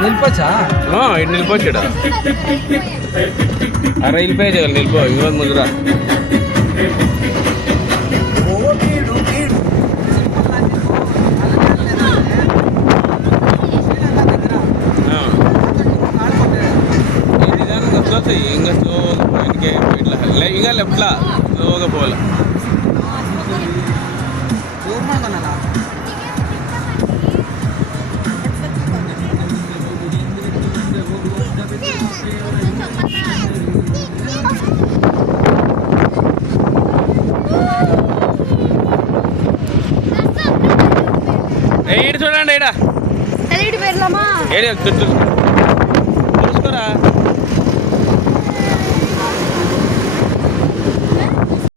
నిలిపొచ్చా ఇటు నిలిపోచ్చాడా నిలిపోయే జగన్ నిలిపో ఇవ్వదు ముందురా ఇంకా స్లోగా పోయినకే ఇట్లా ఇంకా లెఫ్ట్లా స్లోగా పోవాలి చూడండి ఏడా చూసుకోరా